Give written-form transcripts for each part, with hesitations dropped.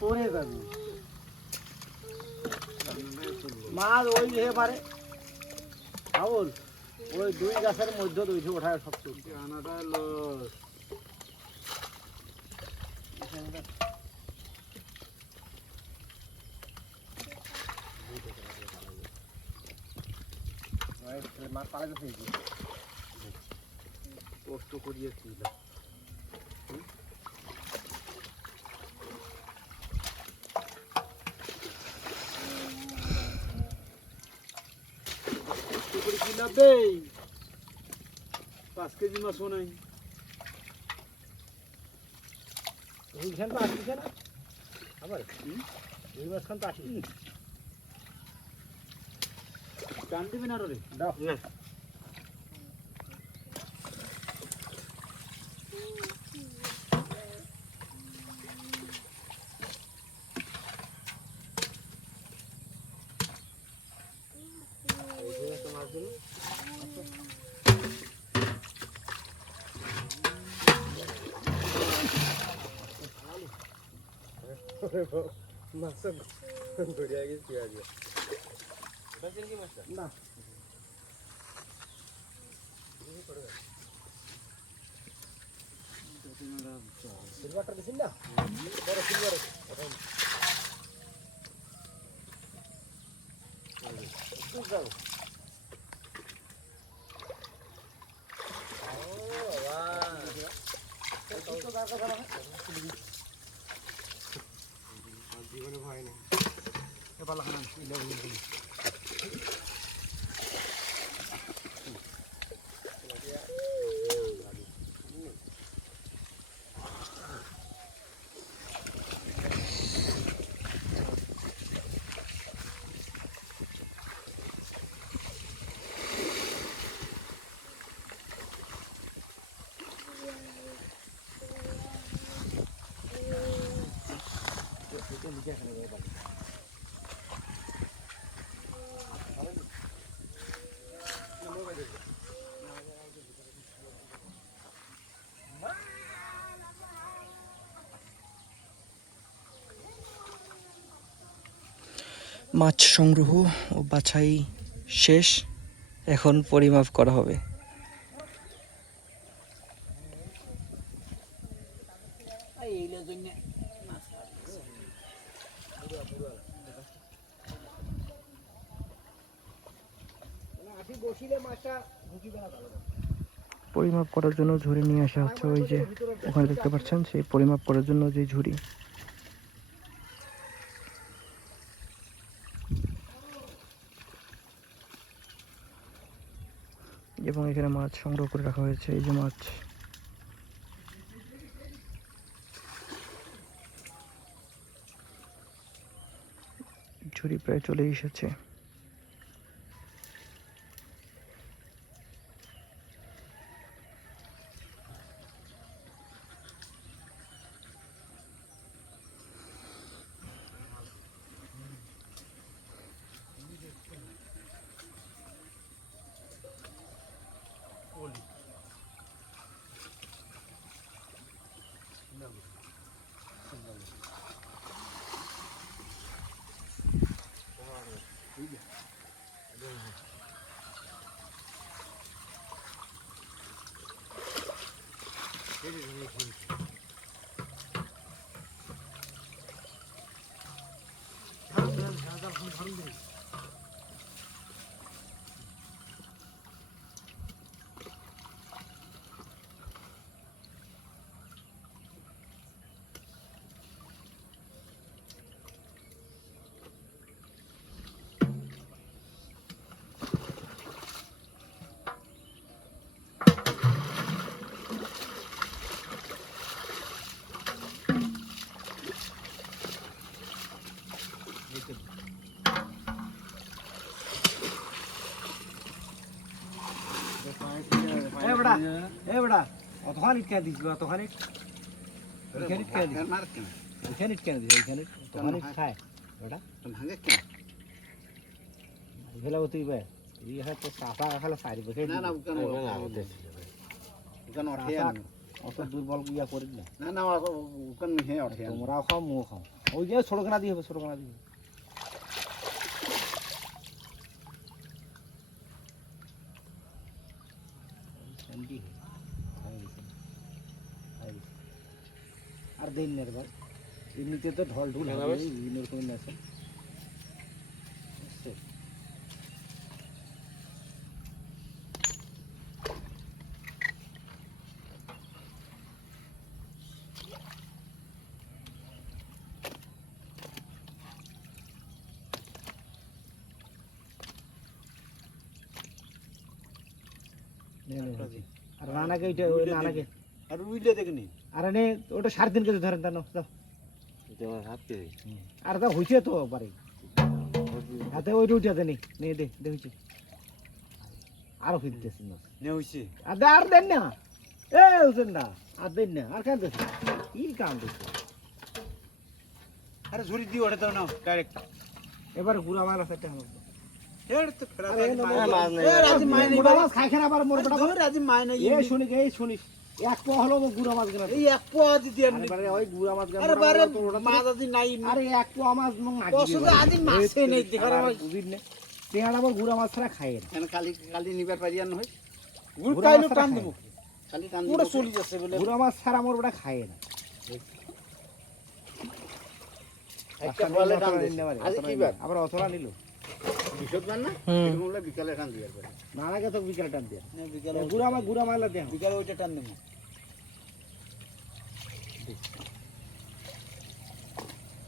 পরে যাবে মাছ ওই যে পারে আউল ওই দুই গাছের মধ্যে দুইশো ওঠায় সব চলছে আনাটা লস মাছ পালা গেছে কষ্ট করিয়েছি পাঁচ কেজি মাছ নাই ওইখান তো আসিছে না আবার ওই মাছখান তো আসি টান দিবি না রে দাও না মাছ ধরিয়া গেছি আগে না সিলভারটা দিছেন না বড় সিলভার যাও জীবনে ভয় নেই পালা খান মাছ সংগ্রহ ও বাছাই শেষ, এখন পরিমাপ করা হবে। পরিমাপ করার জন্য ঝুড়ি নিয়ে আসা হচ্ছে, ওই যে ওখানে দেখতে পাচ্ছেন সেই পরিমাপ করার জন্য যে ঝুড়ি। এবং এখানে মাছ সংগ্রহ করে রাখা হয়েছে, এই যে মাছ। ঝুড়ি প্রায় চলে এসেছে। অতখানি কেন দিস অতখানি এখানে কেন দিস এখানে কেন দিস এখানে অতখানি খায় ওটা ভাঙে কেন ভেলা তুই বে এই হ্যাঁ তো সাফা খালা সারি বসে না না কেন এখানে ওঠে অত দুর্বল ইয়া করিস না। না না ওখানে হ্যাঁ ওঠে তোমরাও খাও মুও খাও, ওই যে ছোটখানা দিয়ে হবে, ছোটখানা দিয়ে হবে। আর দিন না রে ভাই, এমনিতে তো ঢল ঢুল হবে বিভিন্ন রকমের আছে। আর রানাকে ওইটা ওই রানাকে আর উইলে দেখনি আর এনে ওটা 3.5 কেজি ধরেন তা নাও যাও। এটা আমার হাত কেজি আর তা হইছে তো পারে হাতে ওই রুটিতে নে নে দে দে হইছে আর হইতেছে না নে হইছে আর দেন না এ হোসেন না আর দেন না আর কেন দেছে কি কাম দেছে আরে ঝুরি দি ওটা দাও না ডাইরেক্ট এবার গুড়া মাছ আছে টা এর তো ফেরা আরে মাছ নাই এ রাজি মাই নাই গুড়া মাছ খাই খানা আবার মোর বড় ধরে রাজি মাই নাই এই শুনিস এক পো হলো গুড়া মাছ গেল এই এক পোয়া দিতে আরে বারে ওই গুড়া মাছ গেল আরে বারে মাছ আজি নাই আরে এক পো মাছ মং নাগি কসু তো আজি মাছে নেই দেখার বুঝিন না তেহাড় আবার গুড়া মাছ ছাড়া খায় না কেন খালি খালি নিবার পারি আর নয় গুড় গুড়া কাইলো মাছ টান খায় দেব খালি টান পুরো পুরো চলি যাচ্ছে বলে গুড়া মাছ ছাড়া মোর বড় খায় না একটা বলে টান দে আজি কি বার আবার অতলা নিল বিশদমান না হুম। এরকম হলে বিকালে টান দিবার পারে নানাকে তো বিকেল টান দিয়া না বিকালে গুড়া মাছলা দেও বিকালে ওইটা টান দেব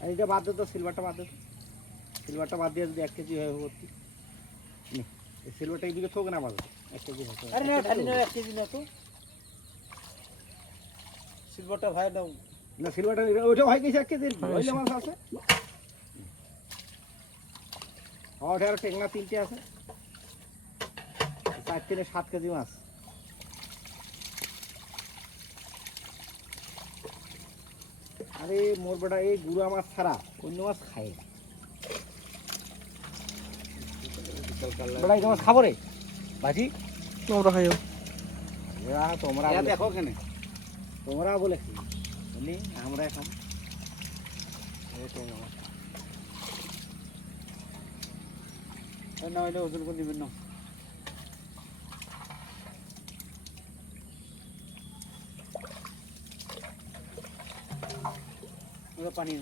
আর এটা বাদ দে তো সিলভারটা বাদ দে সিলভারটা বাদ দিয়ে যদি 1 কেজি হয় ভর্তি নে এই সিলভারটা এইদিকে থোক না বাদ 1 কেজি হবে আরে না ঢালি না 1 কেজি না তো সিলভারটা ভাই দাও না সিলভারটা ওইটা হয় কিছু 1 কেজি ওইলে মাছ আছে ওটা আর টেকনা 3টে আছে 4 থেকে 7 কেজি মাছ আরে মোর বেটা এই গুড়া মাছ ছাড়া অন্য মাছ খায় না বেটা এই মাছ খাবো রে বাজি তোমরা খাইও তোমরা দেখো কেনে তোমরা বলে কি বলি আমরা খাম এই তোমরা না এটা ওজন কোন দিবেন না ওটা পানি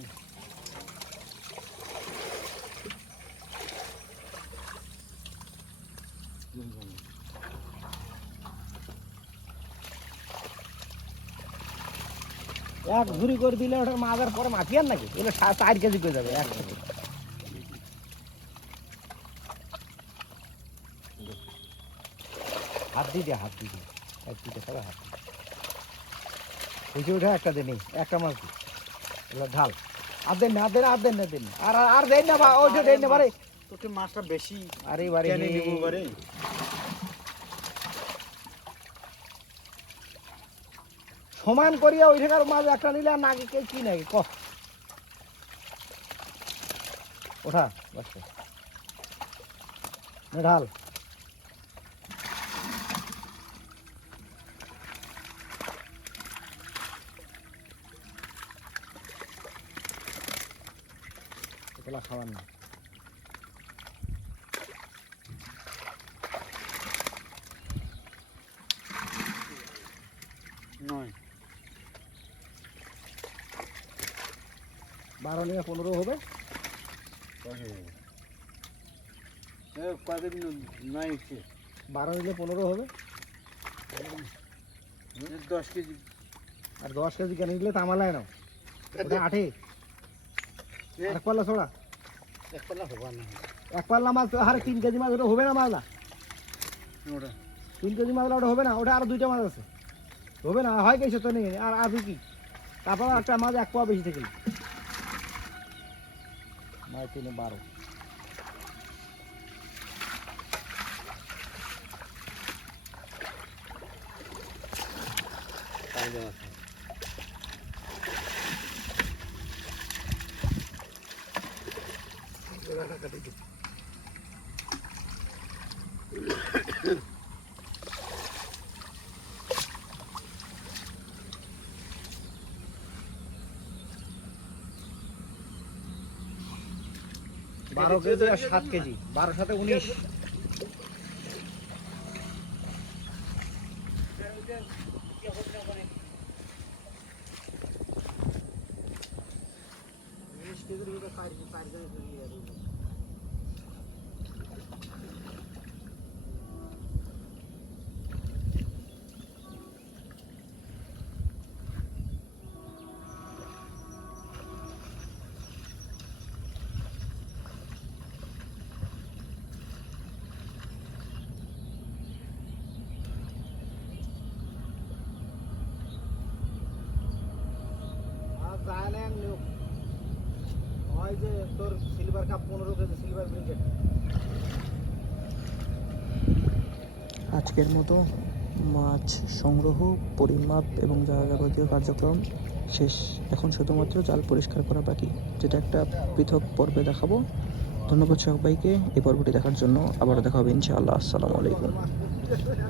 এক ঝুরি করে দিলে ওটার মাজার পরে মাখিয়ার নাকি এগুলো 4 কেজি করে যাবে এক কেজি হাত দিয়ে এক দিতে সবাই হাত দিয়ে ওইটা একটা দিনই একটা মাছ দি এগুলো ঢাল আর দেন না আর দেন না বা ওইটা দেন না বারে তোকে মাছটা বেশি আরে বারে কেন নিব বারে সমান করিয়া ওই টাকার মাছ একটা নিলে আর নাকি কে কি নাকি ক ওঠা বাচ্চা ঢাল এগুলা খাবার না নয় 12 নিয়ে 15 হবে কদিন নাই 12 নিলে 15 হবে 10 কেজি আর 10 কেজি কেন নিলে তামালায় নাও ওটা 8 এক পাল্লা ছোড়া এক পাল্লা হবার না এক পাল্লা মাছ আরে 3 কেজি মাছ ওটা হবে না মাছলা ওটা 3 কেজি মাছলা ওটা হবে না ওটা আর 2টা মাছ আছে হবে না হয় কিছু তো নেই আর আছে কি তারপর একটা মাছ 1 পোয়া বেশি থেকে 9 3 12 পানি দেওয়া 12 কেজি আর 7 কেজি 12 সাথে 19 হয় যে তোর silver cup 15 KG silver brigade আজকের মতো মাছ সংগ্রহ, পরিমাপ এবং যা যাবতীয় কার্যক্রম শেষ। এখন শুধুমাত্র জাল পরিষ্কার করা বাকি, যেটা একটা পৃথক পর্বে দেখাবো। ধন্যবাদ সবাইকে এই পর্বটি দেখার জন্য। আবারও দেখা হবে ইনশাআল্লাহ। আসসালামু আলাইকুম।